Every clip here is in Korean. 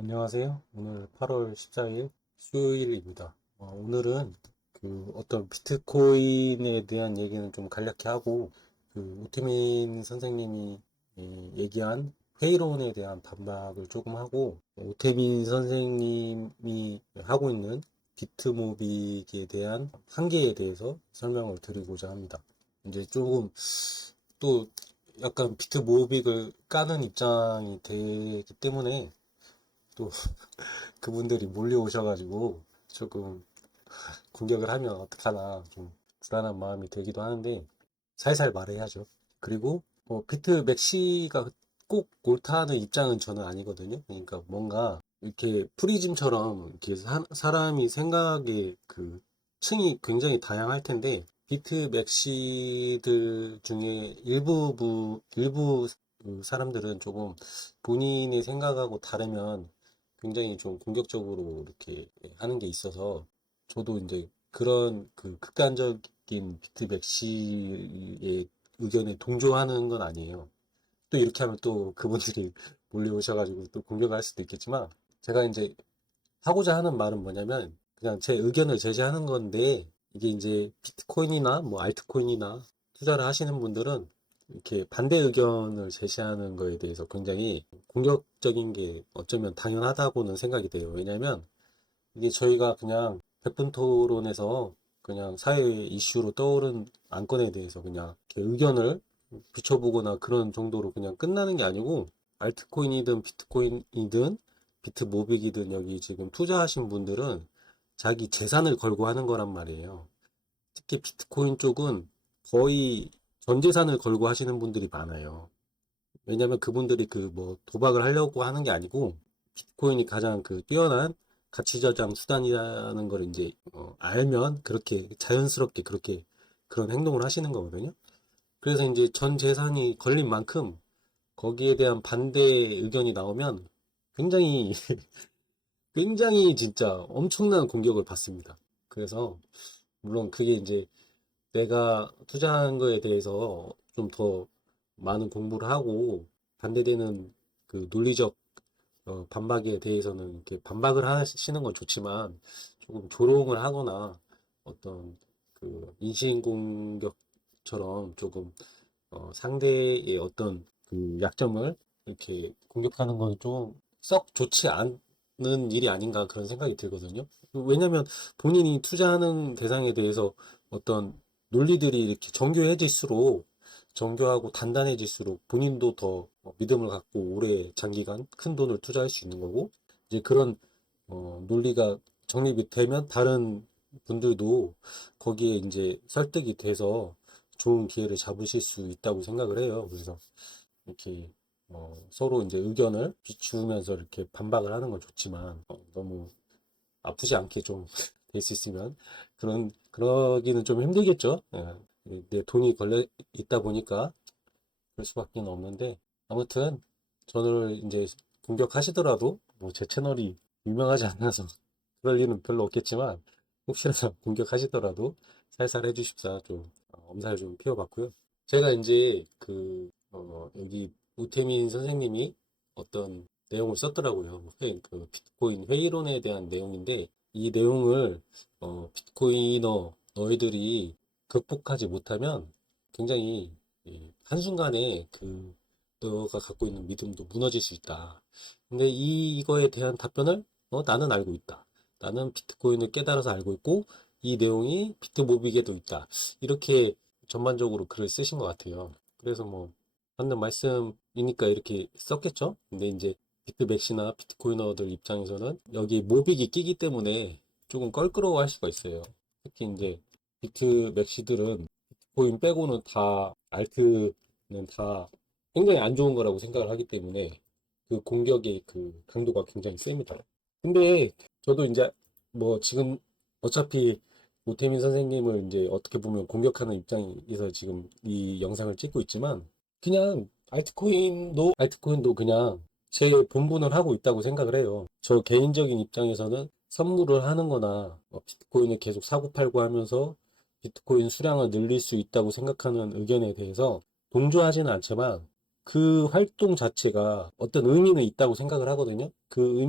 안녕하세요. 오늘 8월 14일 수요일입니다. 오늘은 어떤 비트코인에 대한 얘기는 좀 간략히 하고, 오태민 선생님이 얘기한 회의론에 대한 반박을 조금 하고, 오태민 선생님이 하고 있는 비트모빅에 대한 한계에 대해서 설명을 드리고자 합니다. 이제 조금 또 약간 비트모빅을 까는 입장이 되기 때문에 또 그분들이 몰려오셔가지고 조금 공격을 하면 어떡하나 좀 불안한 마음이 들기도 하는데 살살 말해야죠. 그리고 피트 맥시가 꼭 옳다는 입장은 저는 아니거든요. 그러니까 뭔가 이렇게 프리즘처럼 이렇게 사람이 생각의 그 층이 굉장히 다양할 텐데 비트 맥시들 중에 일부 그 사람들은 조금 본인의 생각하고 다르면 굉장히 좀 공격적으로 이렇게 하는 게 있어서 저도 이제 그런 그 극단적인 비트백 씨의 의견에 동조하는 건 아니에요. 또 이렇게 하면 또 그분들이 몰려오셔가지고 또 공격할 수도 있겠지만 제가 이제 하고자 하는 말은 뭐냐면 그냥 제 의견을 제시하는 건데 이게 이제 비트코인이나 뭐 알트코인이나 투자를 하시는 분들은 이렇게 반대 의견을 제시하는 거에 대해서 굉장히 공격적인 게 어쩌면 당연하다고는 생각이 돼요. 왜냐면 이게 저희가 그냥 백분 토론에서 그냥 사회 이슈로 떠오른 안건에 대해서 그냥 이렇게 의견을 비춰보거나 그런 정도로 그냥 끝나는 게 아니고 알트코인이든 비트코인이든 비트모빅이든 여기 지금 투자하신 분들은 자기 재산을 걸고 하는 거란 말이에요. 특히 비트코인 쪽은 거의 전 재산을 걸고 하시는 분들이 많아요. 왜냐면 그분들이 그 뭐 도박을 하려고 하는 게 아니고 비트코인이 가장 그 뛰어난 가치 저장 수단이라는 걸 이제 알면 그렇게 자연스럽게 그렇게 그런 행동을 하시는 거거든요. 그래서 이제 전 재산이 걸린 만큼 거기에 대한 반대 의견이 나오면 굉장히 굉장히 진짜 엄청난 공격을 받습니다. 그래서 물론 그게 이제 내가 투자한 거에 대해서 좀 더 많은 공부를 하고 반대되는 그 논리적 반박에 대해서는 이렇게 반박을 하시는 건 좋지만 조금 조롱을 하거나 어떤 그 인신공격처럼 조금 상대의 어떤 그 약점을 이렇게 공격하는 건 좀 썩 좋지 않은 일이 아닌가 그런 생각이 들거든요. 왜냐면 본인이 투자하는 대상에 대해서 어떤 논리들이 이렇게 정교해질수록 정교하고 단단해질수록 본인도 더 믿음을 갖고 오래 장기간 큰 돈을 투자할 수 있는 거고 이제 그런 논리가 정립이 되면 다른 분들도 거기에 이제 설득이 돼서 좋은 기회를 잡으실 수 있다고 생각을 해요. 그래서 이렇게 서로 이제 의견을 비추면서 이렇게 반박을 하는 건 좋지만 너무 아프지 않게 좀 될 수 있으면 그러기는 좀 힘들겠죠. 예. 내 돈이 걸려 있다 보니까 그럴 수밖에 없는데 아무튼 저를 이제 공격하시더라도 뭐 제 채널이 유명하지 않아서 그럴 일은 별로 없겠지만 혹시나 공격하시더라도 살살 해주십사 좀 엄살 좀 피워봤고요. 제가 이제 여기 우태민 선생님이 어떤 내용을 썼더라고요. 그 비트코인 회의론에 대한 내용인데 이 내용을 비트코이너 너희들이 극복하지 못하면 굉장히 한순간에 너가 갖고 있는 믿음도 무너질 수 있다. 근데 이거에 대한 답변을 나는 알고 있다. 나는 비트코인을 깨달아서 알고 있고 이 내용이 비트모빅에도 있다. 이렇게 전반적으로 글을 쓰신 것 같아요. 그래서 뭐 맞는 말씀이니까 이렇게 썼겠죠. 근데 이제 비트맥시나 비트코이너들 입장에서는 여기 모빅이 끼기 때문에 조금 껄끄러워할 수가 있어요. 특히 이제 비트맥시들은 비트코인 빼고는 다 알트는 다 굉장히 안 좋은 거라고 생각을 하기 때문에 그 공격의 그 강도가 굉장히 셉니다. 근데 저도 이제 뭐 지금 어차피 오태민 선생님을 이제 어떻게 보면 공격하는 입장에서 지금 이 영상을 찍고 있지만 그냥 알트코인도 그냥 제 본분을 하고 있다고 생각을 해요. 저 개인적인 입장에서는 선물을 하는 거나 비트코인을 계속 사고팔고 하면서 비트코인 수량을 늘릴 수 있다고 생각하는 의견에 대해서 동조하지는 않지만 그 활동 자체가 어떤 의미는 있다고 생각을 하거든요. 그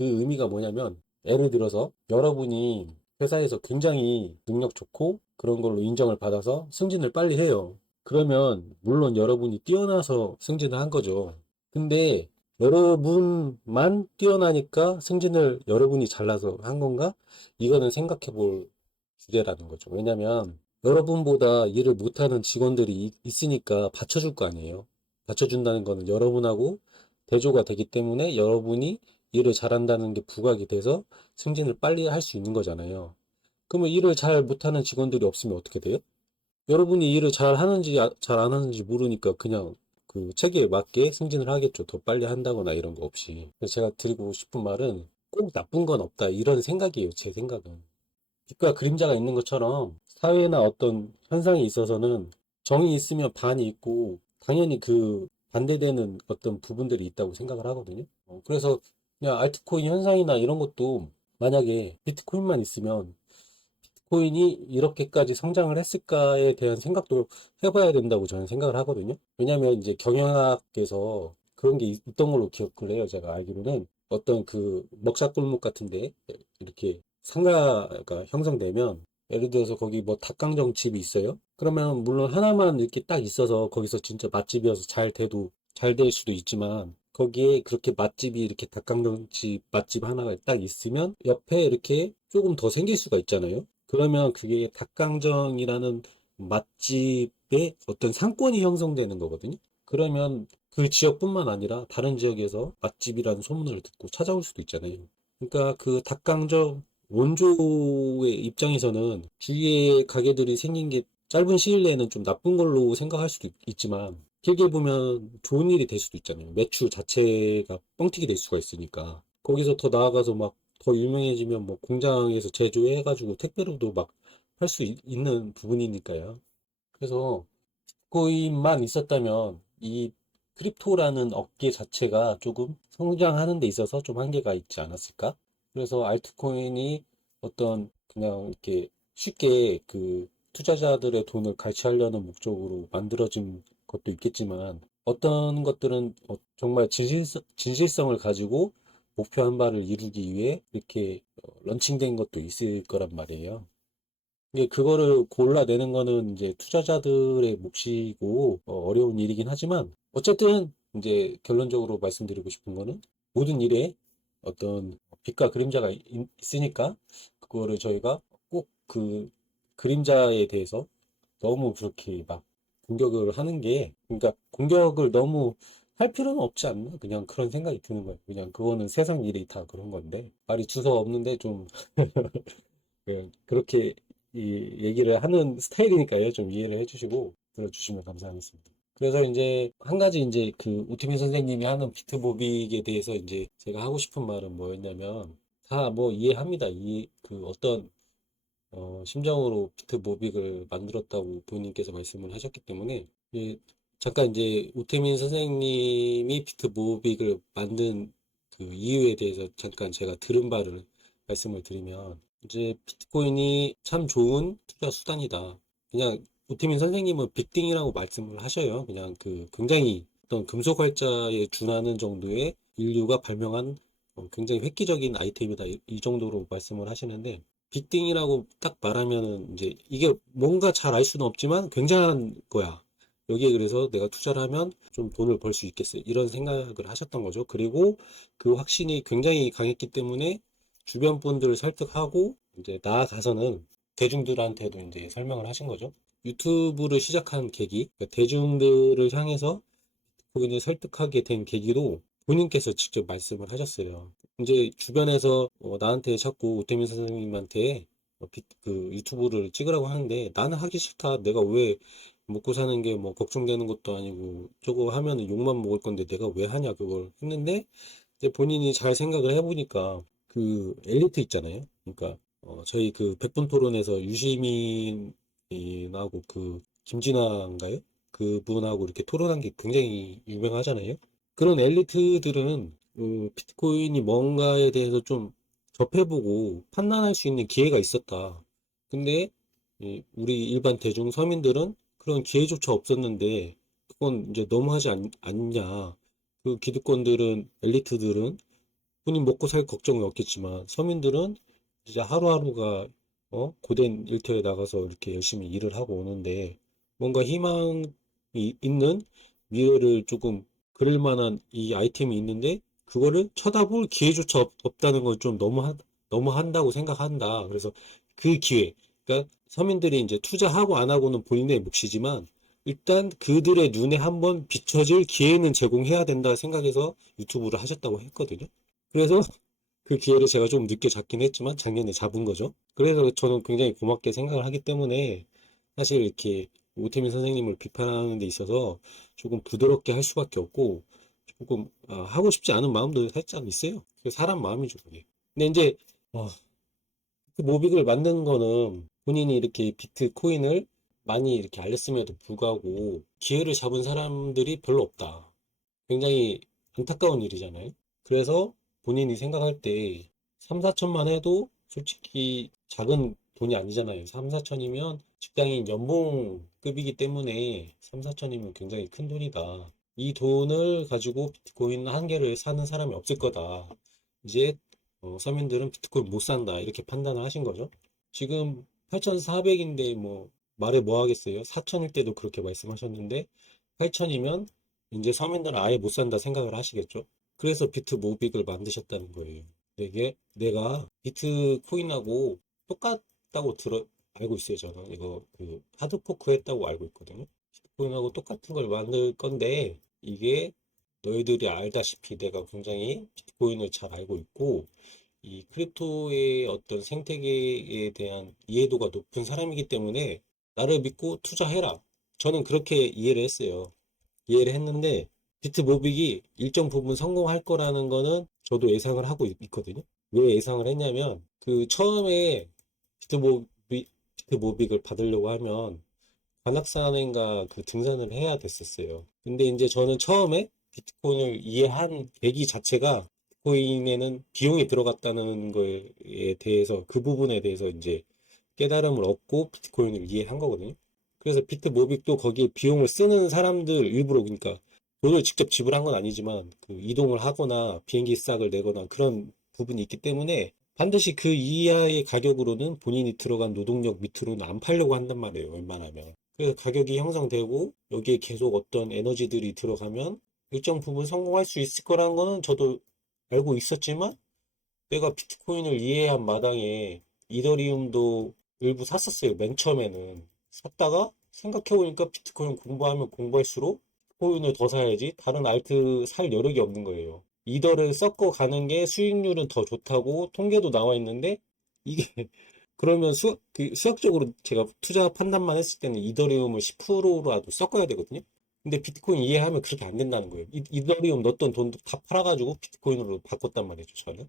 의미가 뭐냐면, 예를 들어서 여러분이 회사에서 굉장히 능력 좋고 그런 걸로 인정을 받아서 승진을 빨리 해요. 그러면 물론 여러분이 뛰어나서 승진을 한 거죠. 근데 여러분만 뛰어나니까 승진을 여러분이 잘나서 한 건가? 이거는 생각해 볼 주제라는 거죠. 왜냐면 여러분보다 일을 못하는 직원들이 있으니까 받쳐줄 거 아니에요. 받쳐준다는 거는 여러분하고 대조가 되기 때문에 여러분이 일을 잘한다는 게 부각이 돼서 승진을 빨리 할 수 있는 거잖아요. 그러면 일을 잘 못하는 직원들이 없으면 어떻게 돼요? 여러분이 일을 잘 하는지 잘 안 하는지 모르니까 그냥 그 체계에 맞게 승진을 하겠죠. 더 빨리 한다거나 이런 거 없이. 그래서 제가 드리고 싶은 말은 꼭 나쁜 건 없다. 이런 생각이에요. 제 생각은. 빛과 그림자가 있는 것처럼 사회나 어떤 현상에 있어서는 정이 있으면 반이 있고 당연히 그 반대되는 어떤 부분들이 있다고 생각을 하거든요. 그래서 그냥 알트코인 현상이나 이런 것도 만약에 비트코인만 있으면 코인이 이렇게까지 성장을 했을까에 대한 생각도 해봐야 된다고 저는 생각을 하거든요. 왜냐면 이제 경영학에서 그런 게 있던 걸로 기억을 해요. 제가 알기로는 어떤 그 먹사골목 같은데 이렇게 상가가 형성되면 예를 들어서 거기 뭐 닭강정 집이 있어요. 그러면 물론 하나만 이렇게 딱 있어서 거기서 진짜 맛집이어서 잘 돼도 잘 될 수도 있지만 거기에 그렇게 맛집이 이렇게 닭강정집 맛집 하나가 딱 있으면 옆에 이렇게 조금 더 생길 수가 있잖아요. 그러면 그게 닭강정이라는 맛집의 어떤 상권이 형성되는 거거든요. 그러면 그 지역뿐만 아니라 다른 지역에서 맛집이라는 소문을 듣고 찾아올 수도 있잖아요. 그러니까 그 닭강정 원조의 입장에서는 주위에 가게들이 생긴 게 짧은 시일 내에는 좀 나쁜 걸로 생각할 수도 있지만 길게 보면 좋은 일이 될 수도 있잖아요. 매출 자체가 뻥튀기 될 수가 있으니까. 거기서 더 나아가서 막 더 유명해지면 뭐 공장에서 제조해가지고 택배로도 막 할 수 있는 부분이니까요. 그래서 비트코인만 있었다면 이 크립토라는 업계 자체가 조금 성장하는 데 있어서 좀 한계가 있지 않았을까? 그래서 알트코인이 어떤 그냥 이렇게 쉽게 그 투자자들의 돈을 갈취하려는 목적으로 만들어진 것도 있겠지만 어떤 것들은 정말 진실성을 가지고 목표한 바를 이루기 위해 이렇게 런칭된 것도 있을 거란 말이에요. 이게 그거를 골라내는 거는 이제 투자자들의 몫이고 어려운 일이긴 하지만 어쨌든 이제 결론적으로 말씀드리고 싶은 거는 모든 일에 어떤 빛과 그림자가 있으니까 그거를 저희가 꼭 그 그림자에 대해서 너무 그렇게 막 공격을 하는 게 그러니까 공격을 너무 할 필요는 없지 않나? 그냥 그런 생각이 드는 거예요. 그냥 그거는 세상 일이 다 그런 건데 말이 주서 없는데 좀 그렇게 얘기를 하는 스타일이니까요. 좀 이해를 해주시고 들어주시면 감사하겠습니다. 그래서 이제 한 가지 이제 그 우티민 선생님이 하는 비트모빅에 대해서 이제 제가 하고 싶은 말은 뭐였냐면 다 뭐 이해합니다. 그 어떤 심정으로 비트모빅을 만들었다고 부모님께서 말씀을 하셨기 때문에 잠깐 이제 우태민 선생님이 비트모빅을 만든 그 이유에 대해서 잠깐 제가 들은 바를 말씀을 드리면 이제 비트코인이 참 좋은 투자 수단이다. 그냥 우태민 선생님은 빅딩이라고 말씀을 하셔요. 그냥 그 굉장히 어떤 금속 활자에 준하는 정도의 인류가 발명한 굉장히 획기적인 아이템이다. 이 정도로 말씀을 하시는데 빅딩이라고 딱 말하면은 이제 이게 뭔가 잘 알 수는 없지만 굉장한 거야. 여기에 그래서 내가 투자를 하면 좀 돈을 벌 수 있겠어. 이런 생각을 하셨던 거죠. 그리고 그 확신이 굉장히 강했기 때문에 주변 분들을 설득하고 이제 나아가서는 대중들한테도 이제 설명을 하신 거죠. 유튜브를 시작한 계기, 그러니까 대중들을 향해서 본인을 설득하게 된 계기도 본인께서 직접 말씀을 하셨어요. 이제 주변에서 나한테 자꾸 우태민 선생님한테 그 유튜브를 찍으라고 하는데 나는 하기 싫다. 내가 왜 먹고 사는 게 뭐 걱정되는 것도 아니고 저거 하면 욕만 먹을 건데 내가 왜 하냐 그걸 했는데 이제 본인이 잘 생각을 해보니까 그 엘리트 있잖아요. 그러니까 저희 그 백분 토론에서 유시민하고 그 김진아인가요? 그분하고 이렇게 토론한 게 굉장히 유명하잖아요. 그런 엘리트들은 비트코인이 뭔가에 대해서 좀 접해보고 판단할 수 있는 기회가 있었다. 근데 우리 일반 대중 서민들은 그런 기회조차 없었는데 그건 이제 너무하지 않냐. 그 기득권들은, 엘리트들은 본인 먹고 살 걱정은 없겠지만 서민들은 진짜 하루하루가 고된 일터에 나가서 이렇게 열심히 일을 하고 오는데 뭔가 희망이 있는 미래를 조금 그릴 만한 이 아이템이 있는데 그거를 쳐다볼 기회조차 없다는 건 좀 너무 한다고 생각한다. 그래서 그 기회, 그러니까 서민들이 이제 투자하고 안 하고는 본인의 몫이지만 일단 그들의 눈에 한번 비춰질 기회는 제공해야 된다 생각해서 유튜브를 하셨다고 했거든요. 그래서 그 기회를 제가 좀 늦게 잡긴 했지만 작년에 잡은 거죠. 그래서 저는 굉장히 고맙게 생각을 하기 때문에 사실 이렇게 오태민 선생님을 비판하는 데 있어서 조금 부드럽게 할 수밖에 없고 조금 하고 싶지 않은 마음도 살짝 있어요. 그 사람 마음이죠, 그게. 근데 이제 어, 그 모빅을 만든 거는 본인이 이렇게 비트코인을 많이 이렇게 알렸음에도 불구하고 기회를 잡은 사람들이 별로 없다. 굉장히 안타까운 일이잖아요. 그래서 본인이 생각할 때 3, 4천만 해도 솔직히 작은 돈이 아니잖아요. 3, 4천이면 직장인 연봉급이기 때문에 3, 4천이면 굉장히 큰 돈이다. 이 돈을 가지고 비트코인 한 개를 사는 사람이 없을 거다. 이제 서민들은 비트코인 못 산다. 이렇게 판단을 하신 거죠. 지금 8,400인데 뭐 말해 뭐 하겠어요? 4천일 때도 그렇게 말씀하셨는데 8천이면 이제 서민들은 아예 못 산다 생각을 하시겠죠. 그래서 비트모빅을 만드셨다는 거예요. 이게 내가 비트코인하고 똑같다고 알고 있어요. 저는 이거 그 하드포크 했다고 알고 있거든요. 비트코인하고 똑같은 걸 만들 건데 이게 너희들이 알다시피 내가 굉장히 비트코인을 잘 알고 있고 이 크립토의 어떤 생태계에 대한 이해도가 높은 사람이기 때문에 나를 믿고 투자해라. 저는 그렇게 이해를 했어요. 이해를 했는데 비트모빅이 일정 부분 성공할 거라는 거는 저도 예상을 하고 있거든요. 왜 예상을 했냐면 그 처음에 비트모빅, 비트모빅을 받으려고 하면 관악산인가 그 등산을 해야 됐었어요. 근데 이제 저는 처음에 비트코인을 이해한 계기 자체가 비트코인에는 비용이 들어갔다는 거에 대해서 그 부분에 대해서 이제 깨달음을 얻고 비트코인을 이해한 거거든요. 그래서 비트모빅도 거기에 비용을 쓰는 사람들 일부러 그러니까 돈을 직접 지불한 건 아니지만 그 이동을 하거나 비행기 싹을 내거나 그런 부분이 있기 때문에 반드시 그 이하의 가격으로는 본인이 들어간 노동력 밑으로는 안 팔려고 한단 말이에요. 웬만하면. 그래서 가격이 형성되고 여기에 계속 어떤 에너지들이 들어가면 일정 부분 성공할 수 있을 거라는 거는 저도 알고 있었지만 내가 비트코인을 이해한 마당에 이더리움도 일부 샀었어요. 맨 처음에는. 샀다가 생각해보니까 비트코인 공부하면 공부할수록 비트코인을 더 사야지 다른 알트 살 여력이 없는 거예요. 이더를 섞어 가는 게 수익률은 더 좋다고 통계도 나와 있는데 이게 그러면 수학적으로 제가 투자 판단만 했을 때는 이더리움을 10%라도 섞어야 되거든요. 근데 비트코인 이해하면 그렇게 안 된다는 거예요. 이더리움 넣었던 돈도 다 팔아가지고 비트코인으로 바꿨단 말이죠, 저는.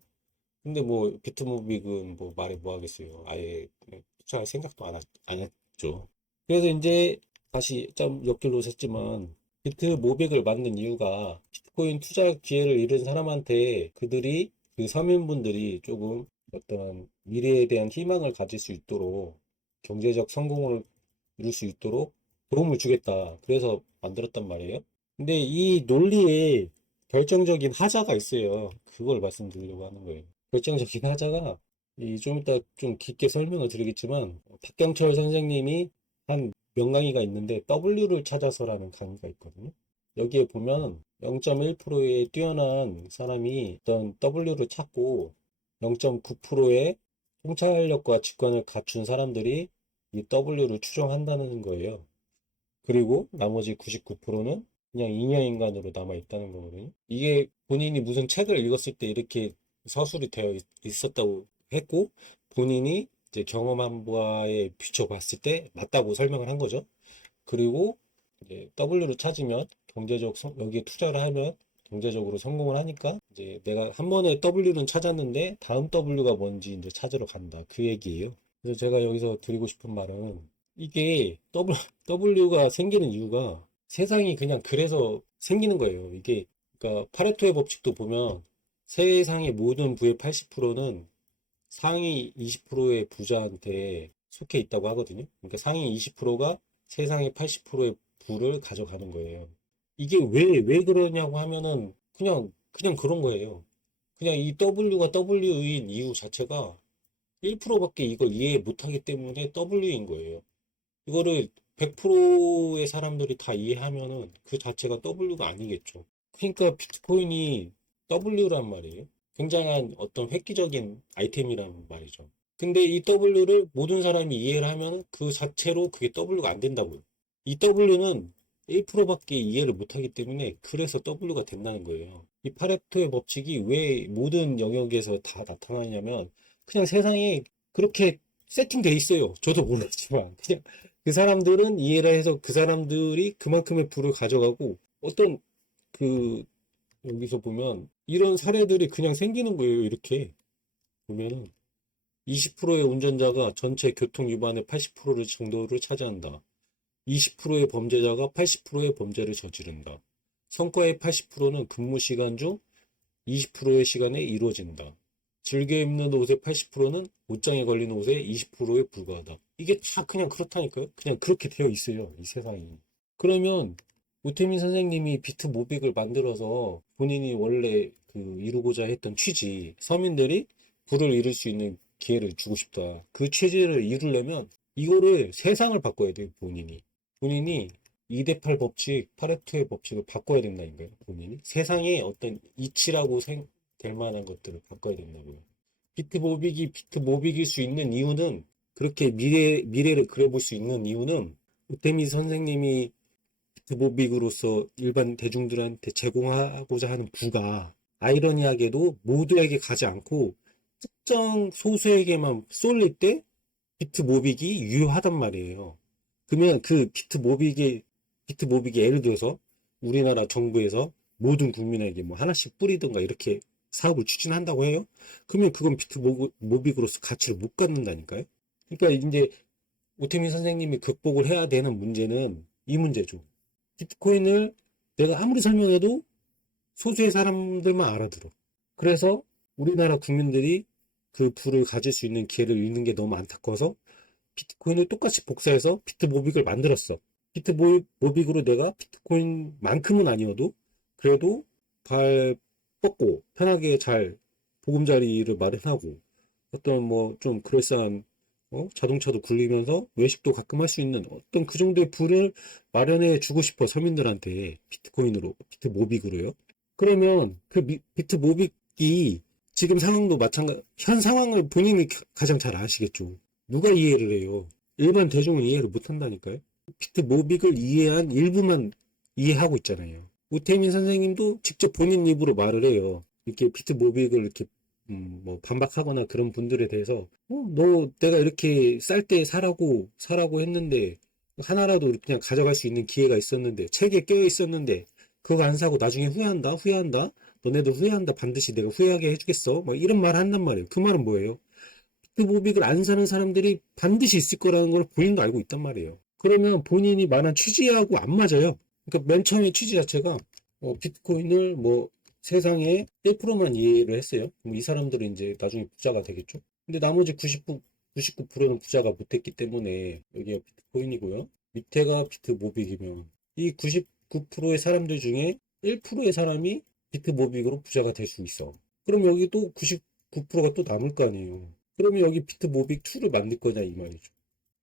근데 뭐 비트모빅은 뭐 말해 뭐 하겠어요. 아예 그냥 투자할 생각도 안 했죠. 그래서 이제 다시 좀 옆길로 샜지만 비트모빅을 만든 이유가 비트코인 투자 기회를 잃은 사람한테 그들이 그 서민분들이 조금 어떤 미래에 대한 희망을 가질 수 있도록 경제적 성공을 이룰 수 있도록 도움을 주겠다. 그래서 만들었단 말이에요. 근데 이 논리에 결정적인 하자가 있어요. 그걸 말씀드리려고 하는 거예요. 결정적인 하자가 이 좀 이따 좀 깊게 설명을 드리겠지만 박경철 선생님이 한 명강의가 있는데 W를 찾아서라는 강의가 있거든요. 여기에 보면 0.1%의 뛰어난 사람이 어떤 W를 찾고 0.9%의 통찰력과 직관을 갖춘 사람들이 이 W를 추정한다는 거예요. 그리고 나머지 99%는 그냥 잉여인간으로 남아있다는 거거든요. 이게 본인이 무슨 책을 읽었을 때 이렇게 서술이 되어 있었다고 했고, 본인이 이제 경험한 바에 비춰봤을 때 맞다고 설명을 한 거죠. 그리고 이제 W를 찾으면 여기에 투자를 하면 경제적으로 성공을 하니까 이제 내가 한 번에 W는 찾았는데 다음 W가 뭔지 이제 찾으러 간다. 그 얘기예요. 그래서 제가 여기서 드리고 싶은 말은 이게 W가 생기는 이유가 세상이 그냥 그래서 생기는 거예요. 이게 그러니까 파레토의 법칙도 보면 세상의 모든 부의 80%는 상위 20%의 부자한테 속해 있다고 하거든요. 그러니까 상위 20%가 세상의 80%의 부를 가져가는 거예요. 이게 왜 그러냐고 하면은 그냥 그런 거예요. 그냥 이 W가 W인 이유 자체가 1%밖에 이걸 이해 못하기 때문에 W인 거예요. 이거를 100%의 사람들이 다 이해하면은 그 자체가 W가 아니겠죠. 그러니까 비트코인이 W란 말이에요. 굉장한 어떤 획기적인 아이템이란 말이죠. 근데 이 W를 모든 사람이 이해를 하면 그 자체로 그게 W가 안 된다고요. 이 W는 1%밖에 이해를 못하기 때문에 그래서 W가 된다는 거예요. 이 파레토의 법칙이 왜 모든 영역에서 다 나타나냐면 그냥 세상에 그렇게 세팅돼 있어요. 저도 몰랐지만 그냥 그 사람들은 이해를 해서 그 사람들이 그만큼의 부를 가져가고 어떤 그 여기서 보면 이런 사례들이 그냥 생기는 거예요. 이렇게 보면은 20%의 운전자가 전체 교통 위반의 80%를 정도를 차지한다. 20%의 범죄자가 80%의 범죄를 저지른다. 성과의 80%는 근무 시간 중 20%의 시간에 이루어진다. 즐겨 입는 옷의 80%는 옷장에 걸린 옷의 20%에 불과하다. 이게 다 그냥 그렇다니까요. 그냥 그렇게 되어 있어요. 이 세상이. 그러면 우태민 선생님이 비트 모빅을 만들어서 본인이 원래 그 이루고자 했던 취지, 서민들이 부를 이룰 수 있는 기회를 주고 싶다. 그 취지를 이루려면 이거를 세상을 바꿔야 돼요, 본인이. 본인이 2대8 법칙, 파레토의 법칙을 바꿔야 된다니까요, 본인이. 세상에 어떤 이치라고 될 만한 것들을 바꿔야 된다고요. 비트 모빅일 수 있는 이유는, 그렇게 미래를 그려볼 수 있는 이유는, 우태미 선생님이 비트모빅으로서 일반 대중들한테 제공하고자 하는 부가 아이러니하게도 모두에게 가지 않고 특정 소수에게만 쏠릴 때 비트모빅이 유효하단 말이에요. 그러면 그 비트모빅이 예를 들어서 우리나라 정부에서 모든 국민에게 뭐 하나씩 뿌리든가 이렇게 사업을 추진한다고 해요. 그러면 그건 비트모빅으로서 가치를 못 갖는다니까요. 그러니까 이제 오태민 선생님이 극복을 해야 되는 문제는 이 문제죠. 비트코인을 내가 아무리 설명해도 소수의 사람들만 알아들어. 그래서 우리나라 국민들이 그 부를 가질 수 있는 기회를 잃는 게 너무 안타까워서 비트코인을 똑같이 복사해서 비트모빅을 만들었어. 비트모빅으로 내가 비트코인만큼은 아니어도 그래도 발 뻗고 편하게 잘 보금자리를 마련하고 어떤 뭐 좀 그럴싸한 자동차도 굴리면서 외식도 가끔 할 수 있는 어떤 그 정도의 부를 마련해 주고 싶어 서민들한테 비트모빅으로요. 그러면 그 비트모빅이 지금 상황도 현 상황을 본인이 가장 잘 아시겠죠. 누가 이해를 해요? 일반 대중은 이해를 못 한다니까요. 비트모빅을 이해한 일부만 이해하고 있잖아요. 우태민 선생님도 직접 본인 입으로 말을 해요. 이렇게 비트모빅을 이렇게 뭐 반박하거나 그런 분들에 대해서 너 내가 이렇게 쌀 때 사라고 했는데 하나라도 그냥 가져갈 수 있는 기회가 있었는데 책에 깨어 있었는데 그거 안 사고 나중에 후회한다 너네도 후회한다 반드시 내가 후회하게 해주겠어 막 이런 말 한단 말이에요. 그 말은 뭐예요? 비트모빅을 안 사는 사람들이 반드시 있을 거라는 걸 본인도 알고 있단 말이에요. 그러면 본인이 말한 취지하고 안 맞아요. 그러니까 맨 처음에 취지 자체가 비트코인을 뭐 세상에 1%만 이해를 했어요. 이 사람들은 이제 나중에 부자가 되겠죠. 근데 나머지 99%는 부자가 못했기 때문에 여기가 비트코인이고요. 밑에가 비트모빅이면 이 99%의 사람들 중에 1%의 사람이 비트모빅으로 부자가 될 수 있어. 그럼 여기 또 99%가 또 남을 거 아니에요. 그러면 여기 비트모빅 2를 만들 거냐 이 말이죠.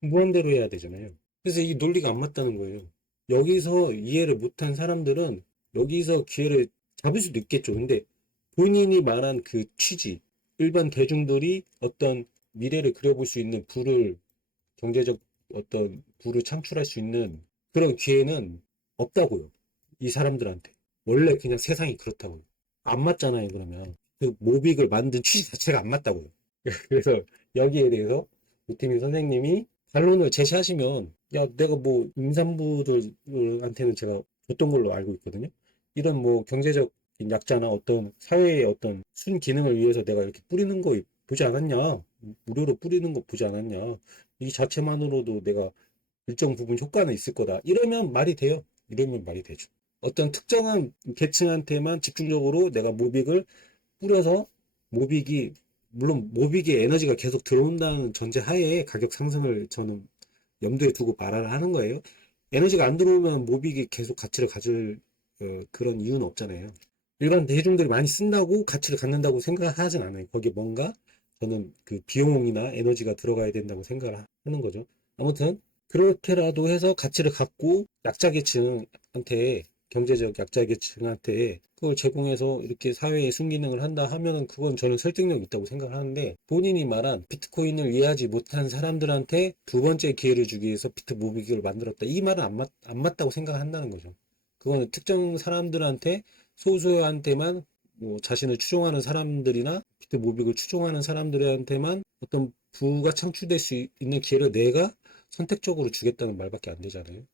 무한대로 해야 되잖아요. 그래서 이 논리가 안 맞다는 거예요. 여기서 이해를 못한 사람들은 여기서 기회를 잡을 수도 있겠죠. 근데 본인이 말한 그 취지, 일반 대중들이 어떤 미래를 그려볼 수 있는 경제적 어떤 부를 창출할 수 있는 그런 기회는 없다고요. 이 사람들한테. 원래 그냥 세상이 그렇다고요. 안 맞잖아요, 그러면. 그 모빅을 만든 취지 자체가 안 맞다고요. 그래서 여기에 대해서 우태민 선생님이 반론을 제시하시면 야 내가 뭐 임산부들한테는 제가 줬던 걸로 알고 있거든요. 이런 뭐 경제적 약자나 어떤 사회의 어떤 순기능을 위해서 내가 이렇게 뿌리는 거 보지 않았냐? 무료로 뿌리는 거 보지 않았냐? 이 자체만으로도 내가 일정 부분 효과는 있을 거다. 이러면 말이 돼요. 이러면 말이 되죠. 어떤 특정한 계층한테만 집중적으로 내가 모빅을 뿌려서 모빅이 물론 모빅의 에너지가 계속 들어온다는 전제 하에 가격 상승을 저는 염두에 두고 말을 하는 거예요. 에너지가 안 들어오면 모빅이 계속 가치를 가질 그런 이유는 없잖아요. 일반 대중들이 많이 쓴다고 가치를 갖는다고 생각하진 않아요. 거기에 뭔가 저는 그 비용이나 에너지가 들어가야 된다고 생각을 하는 거죠. 아무튼 그렇게라도 해서 가치를 갖고 약자계층한테, 경제적 약자계층한테 그걸 제공해서 이렇게 사회에 순기능을 한다 하면은 그건 저는 설득력 있다고 생각을 하는데, 본인이 말한 비트코인을 이해하지 못한 사람들한테 두 번째 기회를 주기 위해서 비트모비기를 만들었다, 이 말은 안 맞다고 생각한다는 거죠. 그거는 특정 사람들한테, 소수한테만, 뭐 자신을 추종하는 사람들이나 비트모빅을 추종하는 사람들한테만 어떤 부가 창출될 수 있는 기회를 내가 선택적으로 주겠다는 말밖에 안 되잖아요.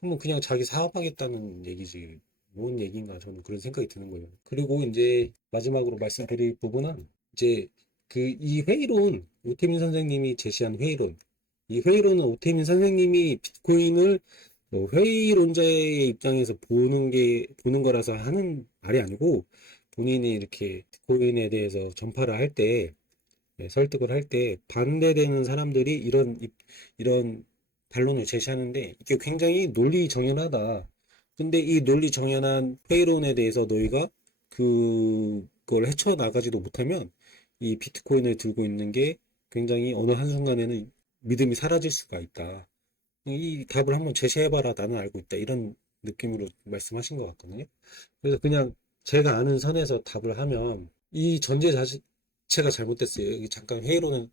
그러면 그냥 자기 사업하겠다는 얘기지. 뭔 얘기인가, 저는 그런 생각이 드는 거예요. 그리고 이제 마지막으로 말씀드릴 부분은, 이제 그 이 회의론, 오태민 선생님이 제시한 회의론, 이 회의론은 오태민 선생님이 비트코인을 회의론자의 입장에서 보는 거라서 하는 말이 아니고, 본인이 이렇게 비트코인에 대해서 전파를 할 때, 설득을 할 때 반대되는 사람들이 이런 반론을 제시하는데, 이게 굉장히 논리 정연하다. 근데 이 논리 정연한 회의론에 대해서 너희가 그걸 헤쳐나가지도 못하면 이 비트코인을 들고 있는 게 굉장히 어느 한순간에는 믿음이 사라질 수가 있다. 이 답을 한번 제시해봐라. 나는 알고 있다. 이런 느낌으로 말씀하신 것 같거든요. 그래서 그냥 제가 아는 선에서 답을 하면, 이 전제 자체가 잘못됐어요. 여기 잠깐 회의론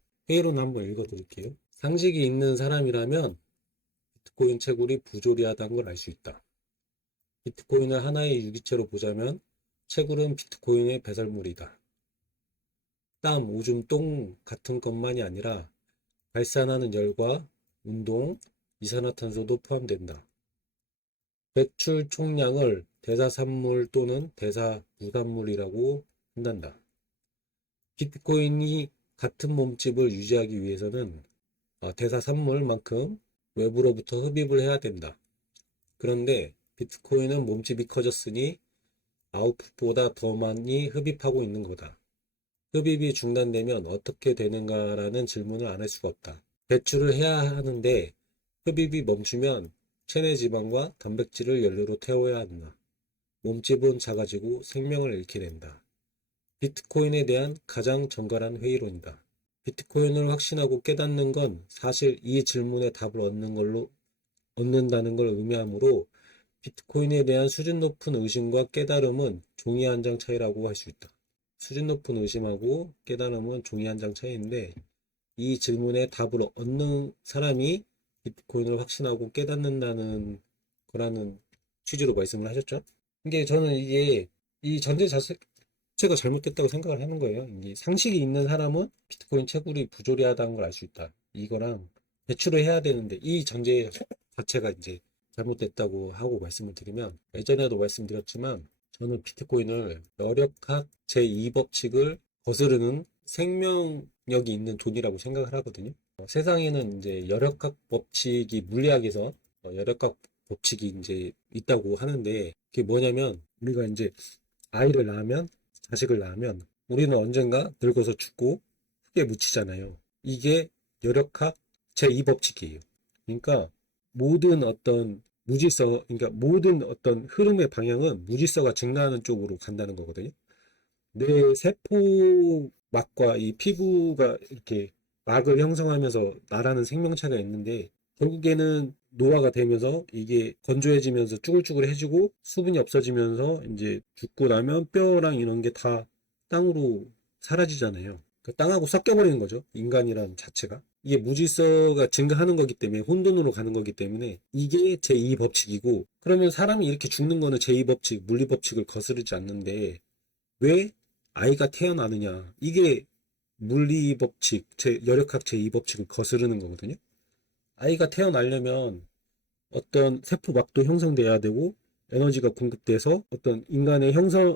한번 읽어드릴게요. 상식이 있는 사람이라면 비트코인 채굴이 부조리하다는 걸 알 수 있다. 비트코인을 하나의 유기체로 보자면 채굴은 비트코인의 배설물이다. 땀, 오줌, 똥 같은 것만이 아니라 발산하는 열과 운동, 이산화탄소도 포함된다. 배출 총량을 대사산물 또는 대사무산물이라고 한단다. 비트코인이 같은 몸집을 유지하기 위해서는 대사산물만큼 외부로부터 흡입을 해야 된다. 그런데 비트코인은 몸집이 커졌으니 아웃풋보다 더 많이 흡입하고 있는 거다. 흡입이 중단되면 어떻게 되는가라는 질문을 안 할 수가 없다. 배출을 해야 하는데 흡입이 멈추면 체내 지방과 단백질을 연료로 태워야 한다. 몸집은 작아지고 생명을 잃게 된다. 비트코인에 대한 가장 정갈한 회의론이다. 비트코인을 확신하고 깨닫는 건 사실 이 질문에 답을 얻는다는 걸 의미하므로, 비트코인에 대한 수준 높은 의심과 깨달음은 종이 한 장 차이라고 할 수 있다. 수준 높은 의심하고 깨달음은 종이 한 장 차이인데, 이 질문에 답을 얻는 사람이 비트코인을 확신하고 깨닫는다는 거라는 취지로 말씀을 하셨죠. 저는 이게 이 전제 자체가 잘못됐다고 생각을 하는 거예요. 이 상식이 있는 사람은 비트코인 채굴이 부조리하다는 걸 알 수 있다. 이거랑 배출을 해야 되는데, 이 전제 자체가 이제 잘못됐다고 하고 말씀을 드리면, 예전에도 말씀드렸지만 저는 비트코인을 여력학 제2법칙을 거스르는 생명력이 있는 돈이라고 생각을 하거든요. 세상에는 이제 여력학 법칙이, 물리학에서 여력학 법칙이 이제 있다고 하는데, 그게 뭐냐면, 우리가 이제 아이를 낳으면, 자식을 낳으면 우리는 언젠가 늙어서 죽고 흙에 묻히잖아요. 이게 여력학 제2법칙이에요. 그러니까 모든 어떤 그러니까 모든 어떤 흐름의 방향은 무질서가 증가하는 쪽으로 간다는 거거든요. 뇌 세포막과 이 피부가 이렇게 막을 형성하면서 나라는 생명체가 있는데, 결국에는 노화가 되면서 이게 건조해지면서 쭈글쭈글해지고 수분이 없어지면서 이제 죽고 나면 뼈랑 이런 게 다 땅으로 사라지잖아요. 그 땅하고 섞여버리는 거죠, 인간이라는 자체가. 이게 무질서가 증가하는 거기 때문에, 혼돈으로 가는 거기 때문에 이게 제2법칙이고, 그러면 사람이 이렇게 죽는 거는 제2법칙, 물리법칙을 거스르지 않는데 왜 아이가 태어나느냐, 이게 물리법칙, 여력학 제2법칙을 거스르는 거거든요. 아이가 태어나려면 어떤 세포막도 형성돼야 되고, 에너지가 공급돼서 어떤 인간의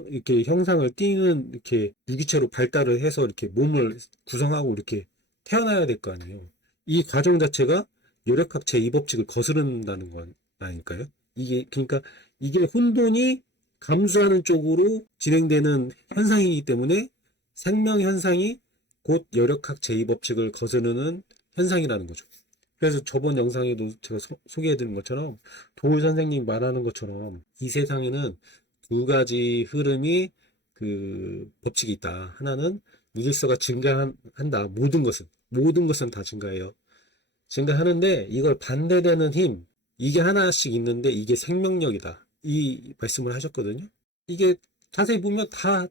이렇게 형상을 띠는 이렇게 유기체로 발달을 해서 이렇게 몸을 구성하고 이렇게 태어나야 될 거 아니에요. 이 과정 자체가 여력학 제2법칙을 거스른다는 거니까요. 그러니까 이게 혼돈이 감소하는 쪽으로 진행되는 현상이기 때문에 생명 현상이 곧 여력학 제2법칙을 거스르는 현상이라는 거죠. 그래서 저번 영상에도 제가 소개해드린 것처럼 도울 선생님 말하는 것처럼 이 세상에는 두 가지 흐름이 그 법칙이 있다. 하나는 무질서가 증가한다. 모든 것은 다 증가해요. 증가하는데 이걸 반대되는 힘, 이게 하나씩 있는데 이게 생명력이다. 이 말씀을 하셨거든요. 이게 자세히 보면 다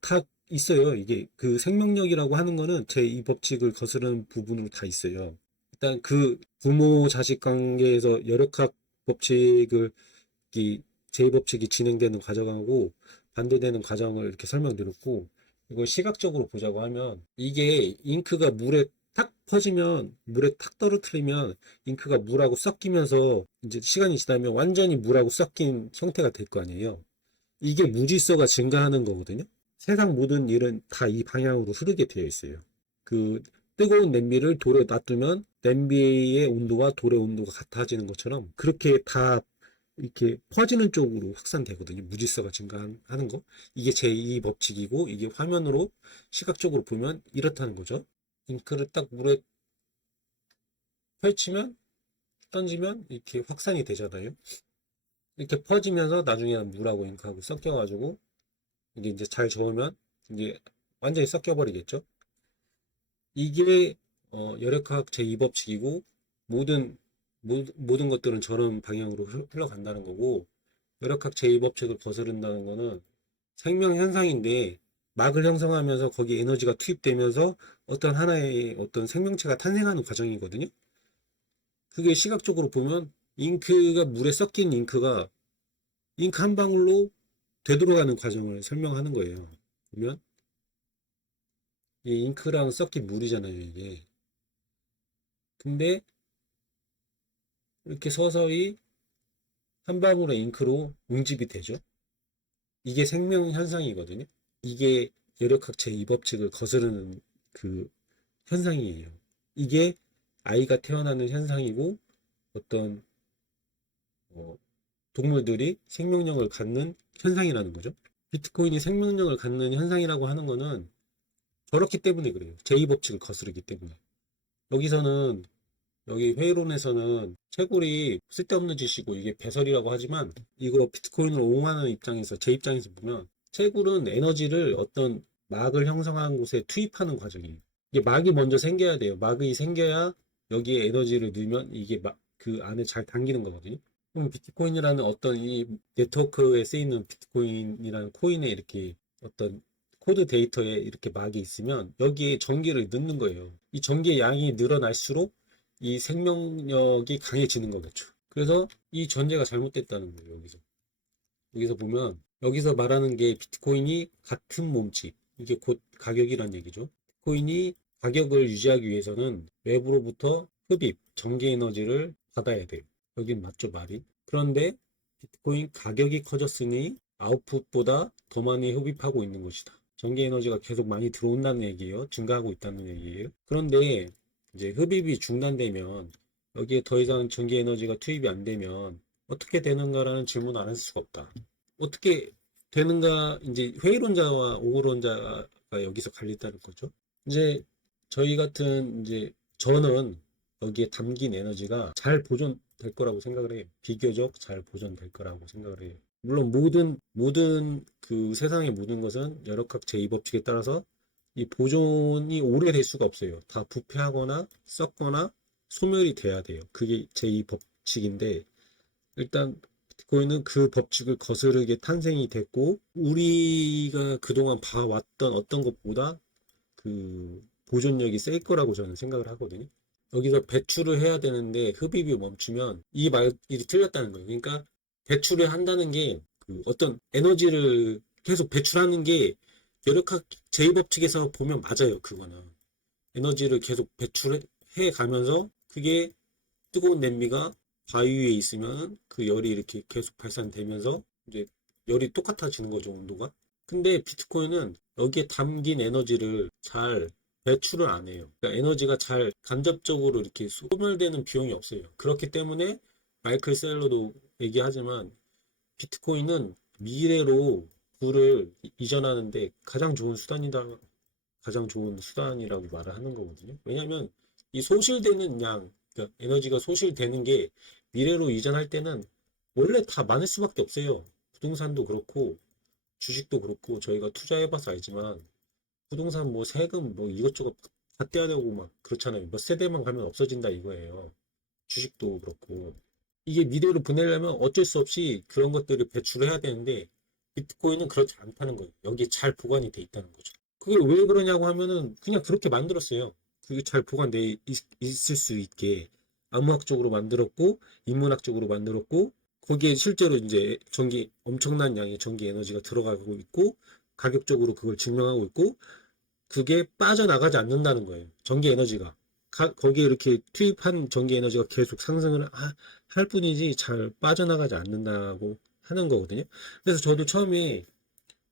있어요. 이게 그 생명력이라고 하는 거는 제 이 법칙을 거스르는 부분으로 다 있어요. 일단 그 부모 자식 관계에서 열역학 법칙을 이 제2법칙이 진행되는 과정하고 반대되는 과정을 이렇게 설명드렸고, 이걸 시각적으로 보자고 하면 이게 잉크가 물에 탁 퍼지면, 물에 탁 떨어뜨리면 잉크가 물하고 섞이면서 이제 시간이 지나면 완전히 물하고 섞인 형태가 될 거 아니에요. 이게 무질서가 증가하는 거거든요. 세상 모든 일은 다 이 방향으로 흐르게 되어 있어요. 그 뜨거운 냄비를 돌에 놔두면 냄비의 온도와 돌의 온도가 같아지는 것처럼 그렇게 다 이렇게 퍼지는 쪽으로 확산되거든요. 무질서가 증가하는 거. 이게 제2 법칙이고, 이게 화면으로 시각적으로 보면 이렇다는 거죠. 잉크를 딱 물에 펼치면, 던지면 이렇게 확산이 되잖아요. 이렇게 퍼지면서 나중에는 물하고 잉크하고 섞여가지고 이게 이제 잘 저으면 이게 완전히 섞여버리겠죠. 이게 열역학 제2법칙이고, 모든 모든 것들은 저런 방향으로 흘러간다는 거고, 열역학 제2법칙을 거스른다는 거는 생명 현상인데 막을 형성하면서 거기에 에너지가 투입되면서 어떤 하나의 어떤 생명체가 탄생하는 과정이거든요. 그게 시각적으로 보면 잉크가 물에 섞인 잉크가 잉크 한 방울로 되돌아가는 과정을 설명하는 거예요. 보면 이 잉크랑 섞인 물이잖아요, 이게. 근데 이렇게 서서히 한 방울의 잉크로 웅집이 되죠. 이게 생명 현상이거든요. 이게 열역학 제2법칙을 거스르는 그 현상이에요. 이게 아이가 태어나는 현상이고, 어떤 어, 동물들이 생명력을 갖는 현상이라는 거죠. 비트코인이 생명력을 갖는 현상이라고 하는 거는 저렇기 때문에 그래요. 제2법칙을 거스르기 때문에. 여기서는, 여기 회의론에서는 채굴이 쓸데없는 짓이고 이게 배설이라고 하지만, 이거 비트코인을 옹호하는 입장에서, 제 입장에서 보면 채굴은 에너지를 어떤 막을 형성하는 곳에 투입하는 과정이에요. 이게 막이 먼저 생겨야 돼요. 막이 생겨야 여기에 에너지를 넣으면 이게 그 안에 잘 당기는 거거든요. 그럼 비트코인이라는 어떤 이 네트워크에 쓰이는 비트코인이라는 코인에 이렇게 어떤 코드 데이터에 이렇게 막이 있으면 여기에 전기를 넣는 거예요. 이 전기의 양이 늘어날수록 이 생명력이 강해지는 거겠죠. 그래서 이 전제가 잘못됐다는 거예요, 여기서. 여기서 보면, 여기서 말하는 게 비트코인이 같은 몸집, 이게 곧 가격이란 얘기죠. 비트코인이 가격을 유지하기 위해서는 외부로부터 흡입, 전기 에너지를 받아야 돼요. 여긴 맞죠, 말이? 그런데 비트코인 가격이 커졌으니 아웃풋보다 더 많이 흡입하고 있는 것이다. 전기 에너지가 계속 많이 들어온다는 얘기예요. 증가하고 있다는 얘기예요. 그런데 이제 흡입이 중단되면, 여기에 더 이상 전기 에너지가 투입이 안 되면 어떻게 되는가라는 질문을 안 할 수가 없다. 어떻게 되는가, 이제 회의론자와 옹호론자가 여기서 갈린다는 거죠. 이제 저희 같은, 이제 저는 여기에 담긴 에너지가 잘 보존될 거라고 생각을 해요. 비교적 잘 보존될 거라고 생각을 해요. 물론 모든 그 세상의 모든 것은 열역학 제2법칙에 따라서 이 보존이 오래될 수가 없어요. 다 부패하거나 썩거나 소멸이 돼야 돼요. 그게 제2법칙인데, 일단 비트코인은 그 법칙을 거스르게 탄생이 됐고, 우리가 그동안 봐왔던 어떤 것보다 그 보존력이 셀 거라고 저는 생각을 하거든요. 여기서 배출을 해야 되는데 흡입이 멈추면 이 말이 틀렸다는 거예요. 그러니까 배출을 한다는 게 그 어떤 에너지를 계속 배출하는 게 열역학 제2법칙에서 보면 맞아요. 그거는 에너지를 계속 배출해 가면서 그게 뜨거운 냄비가 바위 위에 있으면 그 열이 이렇게 계속 발산되면서 이제 열이 똑같아지는 거죠, 온도가. 근데 비트코인은 여기에 담긴 에너지를 잘 배출을 안 해요. 그러니까 에너지가 잘 간접적으로 이렇게 소멸되는 비용이 없어요. 그렇기 때문에 마이클 셀러도 얘기하지만 비트코인은 미래로 부를 이전하는데 가장 좋은 수단이라고 말을 하는 거거든요. 왜냐하면 이 소실되는 양, 그러니까 에너지가 소실되는 게 미래로 이전할 때는 원래 다 많을 수밖에 없어요. 부동산도 그렇고 주식도 그렇고 저희가 투자해봐서 알지만 부동산 뭐 세금 뭐 이것저것 다 떼야 되고 막 그렇잖아요. 몇 세대만 가면 없어진다 이거예요. 주식도 그렇고 이게 미래로 보내려면 어쩔 수 없이 그런 것들을 배출해야 되는데 비트코인은 그렇지 않다는 거예요. 여기에 잘 보관이 돼 있다는 거죠. 그게 왜 그러냐고 하면은 그냥 그렇게 만들었어요. 그게 잘 보관돼 있을 수 있게 암호학적으로 만들었고 인문학적으로 만들었고 거기에 실제로 이제 전기 엄청난 양의 전기 에너지가 들어가고 있고 가격적으로 그걸 증명하고 있고 그게 빠져나가지 않는다는 거예요. 전기 에너지가. 거기에 이렇게 투입한 전기 에너지가 계속 상승을 할 뿐이지 잘 빠져나가지 않는다고 하는 거거든요. 그래서 저도 처음에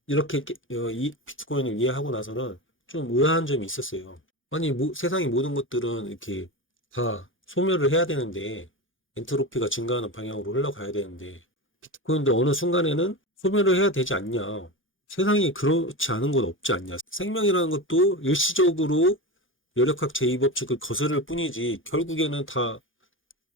이렇게 이 비트코인을 이해하고 나서는 좀 의아한 점이 있었어요. 아니, 세상의 모든 것들은 이렇게 다 소멸을 해야 되는데, 엔트로피가 증가하는 방향으로 흘러가야 되는데, 비트코인도 어느 순간에는 소멸을 해야 되지 않냐. 세상에 그렇지 않은 건 없지 않냐. 생명이라는 것도 일시적으로 열역학 제2법칙을 거스를 뿐이지, 결국에는 다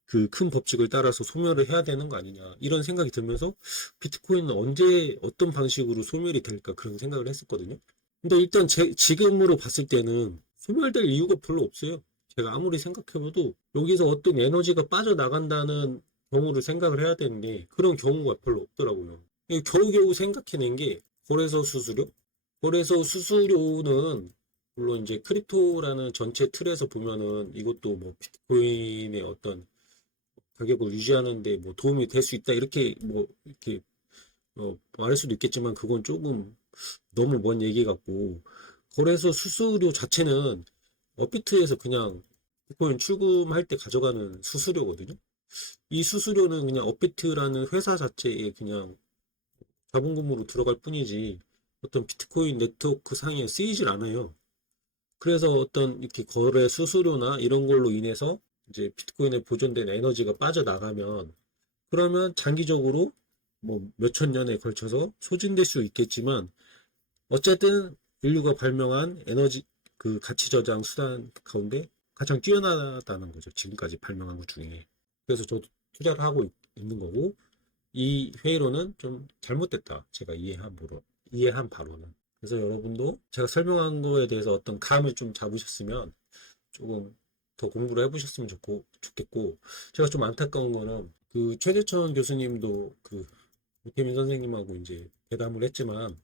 그 큰 법칙을 따라서 소멸을 해야 되는 거 아니냐 이런 생각이 들면서 비트코인은 언제 어떤 방식으로 소멸이 될까 그런 생각을 했었거든요. 근데 일단 지금으로 봤을 때는 소멸될 이유가 별로 없어요. 제가 아무리 생각해봐도 여기서 어떤 에너지가 빠져나간다는 경우를 생각을 해야 되는데 그런 경우가 별로 없더라고요. 겨우겨우 생각해낸 게 거래소 수수료? 거래소 수수료는 물론 이제 크립토라는 전체 틀에서 보면은 이것도 뭐 비트코인의 어떤 가격을 유지하는데 뭐 도움이 될 수 있다 이렇게 뭐 이렇게 말할 수도 있겠지만 그건 조금 너무 먼 얘기 같고 거래소 수수료 자체는 업비트에서 그냥 비트코인 출금할 때 가져가는 수수료거든요. 이 수수료는 그냥 업비트라는 회사 자체에 그냥 자본금으로 들어갈 뿐이지 어떤 비트코인 네트워크 상에 쓰이질 않아요. 그래서 어떤 이렇게 거래 수수료나 이런 걸로 인해서 이제 비트코인에 보존된 에너지가 빠져나가면 그러면 장기적으로 뭐 몇천 년에 걸쳐서 소진될 수 있겠지만 어쨌든 인류가 발명한 에너지 그 가치 저장 수단 가운데 가장 뛰어나다는 거죠. 지금까지 발명한 것 중에. 그래서 저도 투자를 하고 있는 거고 이 회의론은 좀 잘못됐다. 제가 이해한 바로는. 그래서 여러분도 제가 설명한 거에 대해서 어떤 감을 좀 잡으셨으면 조금 더 공부를 해보셨으면 좋겠고 제가 좀 안타까운 거는 그 최재천 교수님도 그 우태민 선생님하고 이제 대담을 했지만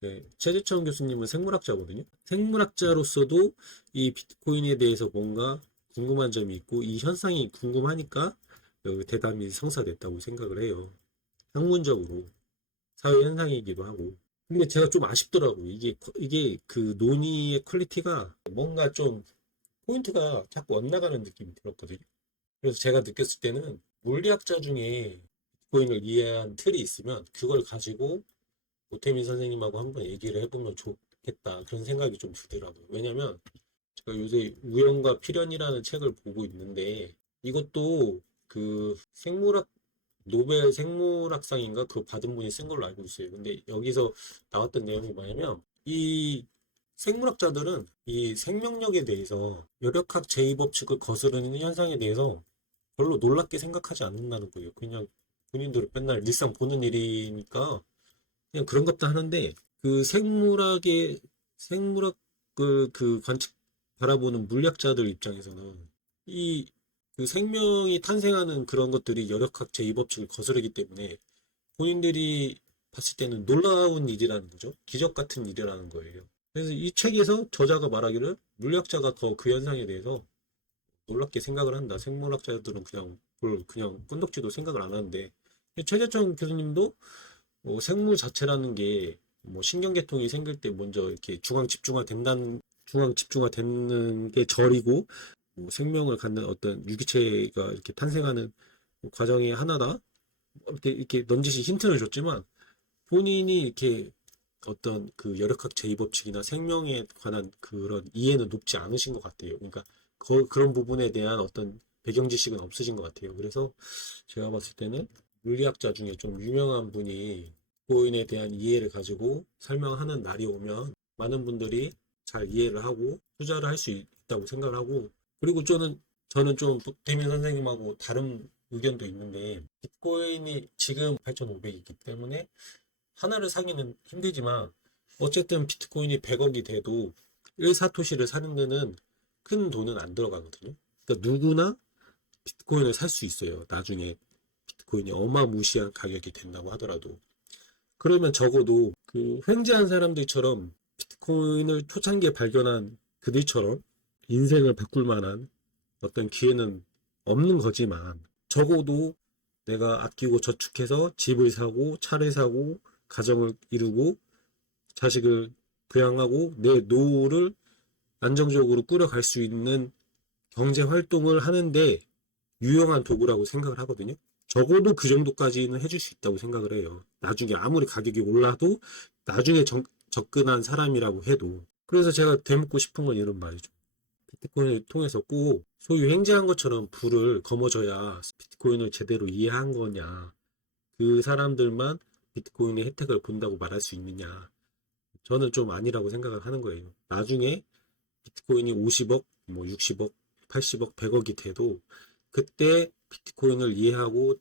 네, 최재천 교수님은 생물학자거든요. 생물학자로서도 이 비트코인에 대해서 뭔가 궁금한 점이 있고 이 현상이 궁금하니까 대담이 성사됐다고 생각을 해요. 학문적으로 사회 현상이기도 하고. 근데 제가 좀 아쉽더라고요. 이게 그 논의의 퀄리티가 뭔가 좀 포인트가 자꾸 엇나가는 느낌이 들었거든요. 그래서 제가 느꼈을 때는 물리학자 중에 비트코인을 이해한 틀이 있으면 그걸 가지고 오태민 선생님하고 한번 얘기를 해보면 좋겠다 그런 생각이 좀 들더라고요. 왜냐면 제가 요새 우연과 필연이라는 책을 보고 있는데 이것도 그 노벨 생물학상인가 그거 받은 분이 쓴 걸로 알고 있어요. 근데 여기서 나왔던 내용이 뭐냐면 이 생물학자들은 이 생명력에 대해서 열역학 제2법칙을 거스르는 현상에 대해서 별로 놀랍게 생각하지 않는다는 거예요. 그냥 본인들은 맨날 일상 보는 일이니까 그냥 그런 것도 하는데 그 생물학을 그 관측 바라보는 물리학자들 입장에서는 이 그 생명이 탄생하는 그런 것들이 열역학 제2법칙을 거스르기 때문에 본인들이 봤을 때는 놀라운 일이라는 거죠. 기적 같은 일이라는 거예요. 그래서 이 책에서 저자가 말하기를 물리학자가 더 그 현상에 대해서 놀랍게 생각을 한다. 생물학자들은 그냥 끈덕지도 생각을 안 하는데 최재천 교수님도 생물 자체라는 게 뭐 신경계통이 생길 때 먼저 이렇게 중앙 집중화 되는 게 절이고 뭐 생명을 갖는 어떤 유기체가 이렇게 탄생하는 과정의 하나다. 이렇게 넌지시 힌트를 줬지만 본인이 이렇게 어떤 그 열역학 제2법칙이나 생명에 관한 그런 이해는 높지 않으신 것 같아요. 그러니까 그런 부분에 대한 어떤 배경 지식은 없으신 것 같아요. 그래서 제가 봤을 때는 물리학자 중에 좀 유명한 분이 비트코인에 대한 이해를 가지고 설명하는 날이 오면 많은 분들이 잘 이해를 하고 투자를 할 수 있다고 생각을 하고 그리고 저는 저는 좀 태민 선생님하고 다른 의견도 있는데, 비트코인이 지금 8,500이기 때문에 하나를 사기는 힘들지만, 어쨌든 비트코인이 100억이 돼도 1사토시를 사는 데는 큰 돈은 안 들어가거든요. 그러니까 누구나 비트코인을 살 수 있어요. 나중에 비트코인이 어마무시한 가격이 된다고 하더라도. 그러면 적어도 그 횡재한 사람들처럼 비트코인을 초창기에 발견한 그들처럼 인생을 바꿀 만한 어떤 기회는 없는 거지만 적어도 내가 아끼고 저축해서 집을 사고 차를 사고 가정을 이루고 자식을 부양하고 내 노후를 안정적으로 꾸려갈 수 있는 경제 활동을 하는데 유용한 도구라고 생각을 하거든요. 적어도 그 정도까지는 해줄 수 있다고 생각을 해요. 나중에 아무리 가격이 올라도 나중에 접근한 사람이라고 해도. 그래서 제가 되묻고 싶은 건 이런 말이죠. 비트코인을 통해서 꼭 소위 횡재한 것처럼 불을 거머져야 비트코인을 제대로 이해한 거냐. 그 사람들만 비트코인의 혜택을 본다고 말할 수 있느냐. 저는 좀 아니라고 생각을 하는 거예요. 나중에 비트코인이 50억, 뭐 60억, 80억, 100억이 돼도 그때 비트코인을 이해하고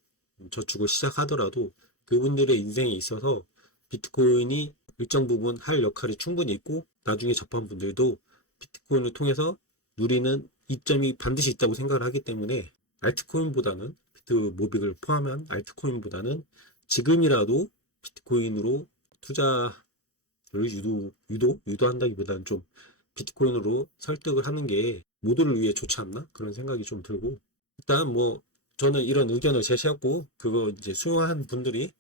저축을 시작하더라도 그분들의 인생에 있어서 비트코인이 일정 부분 할 역할이 충분히 있고 나중에 접한 분들도 비트코인을 통해서 누리는 이점이 반드시 있다고 생각을 하기 때문에 알트코인보다는 비트모빅을 포함한 알트코인보다는 지금이라도 비트코인으로 투자를 유도한다기보다는 좀 비트코인으로 설득을 하는 게 모두를 위해 좋지 않나? 그런 생각이 좀 들고 일단 뭐 저는 이런 의견을 제시하고 그거 이제 수용한 분들이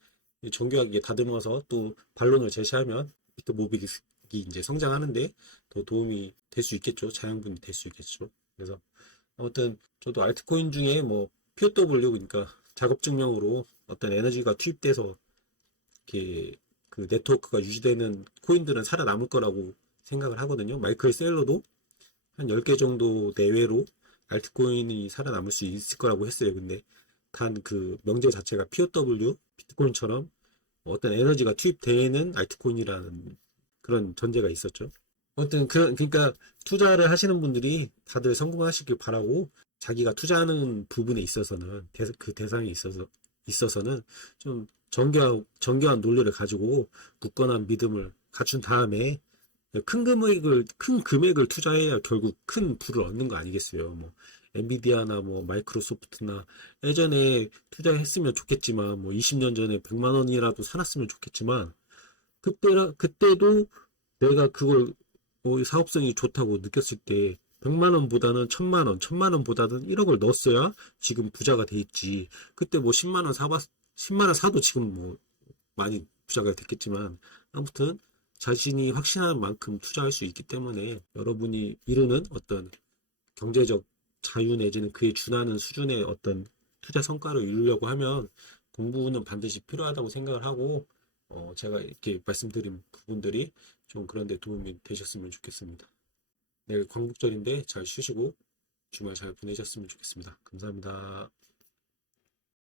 정교하게 다듬어서 또 반론을 제시하면 비트모빅이 이제 성장하는데 더 도움이 될 수 있겠죠. 자양분이 될 수 있겠죠. 그래서 아무튼 저도 알트코인 중에 뭐 POW 그러니까 작업 증명으로 어떤 에너지가 투입돼서 이렇게 그 네트워크가 유지되는 코인들은 살아남을 거라고 생각을 하거든요. 마이클 셀러도 한 10개 정도 내외로 알트코인이 살아남을 수 있을 거라고 했어요. 근데 단 그 명제 자체가 POW, 비트코인처럼 어떤 에너지가 투입되는 알트코인이라는 그런 전제가 있었죠. 아무튼 그러니까 투자를 하시는 분들이 다들 성공하시길 바라고 자기가 투자하는 부분에 있어서는 그 대상에 있어서는 좀 정교한 논리를 가지고 굳건한 믿음을 갖춘 다음에 큰 금액을 투자해야 결국 큰 부를 얻는 거 아니겠어요. 뭐, 엔비디아나 뭐, 마이크로소프트나 예전에 투자했으면 좋겠지만, 뭐, 20년 전에 100만 원이라도 사놨으면 좋겠지만, 그때도 내가 그걸, 사업성이 좋다고 느꼈을 때, 100만 원보다는 1000만 원, 1000만 원보다는 1억을 넣었어야 지금 부자가 돼 있지. 그때 뭐 10만 원 10만 원 사도 지금 뭐, 많이 부자가 됐겠지만, 아무튼, 자신이 확신하는 만큼 투자할 수 있기 때문에 여러분이 이루는 어떤 경제적 자유 내지는 그에 준하는 수준의 어떤 투자 성과를 이루려고 하면 공부는 반드시 필요하다고 생각을 하고 제가 이렇게 말씀드린 부분들이 좀 그런 데 도움이 되셨으면 좋겠습니다. 내일 광복절인데 잘 쉬시고 주말 잘 보내셨으면 좋겠습니다. 감사합니다.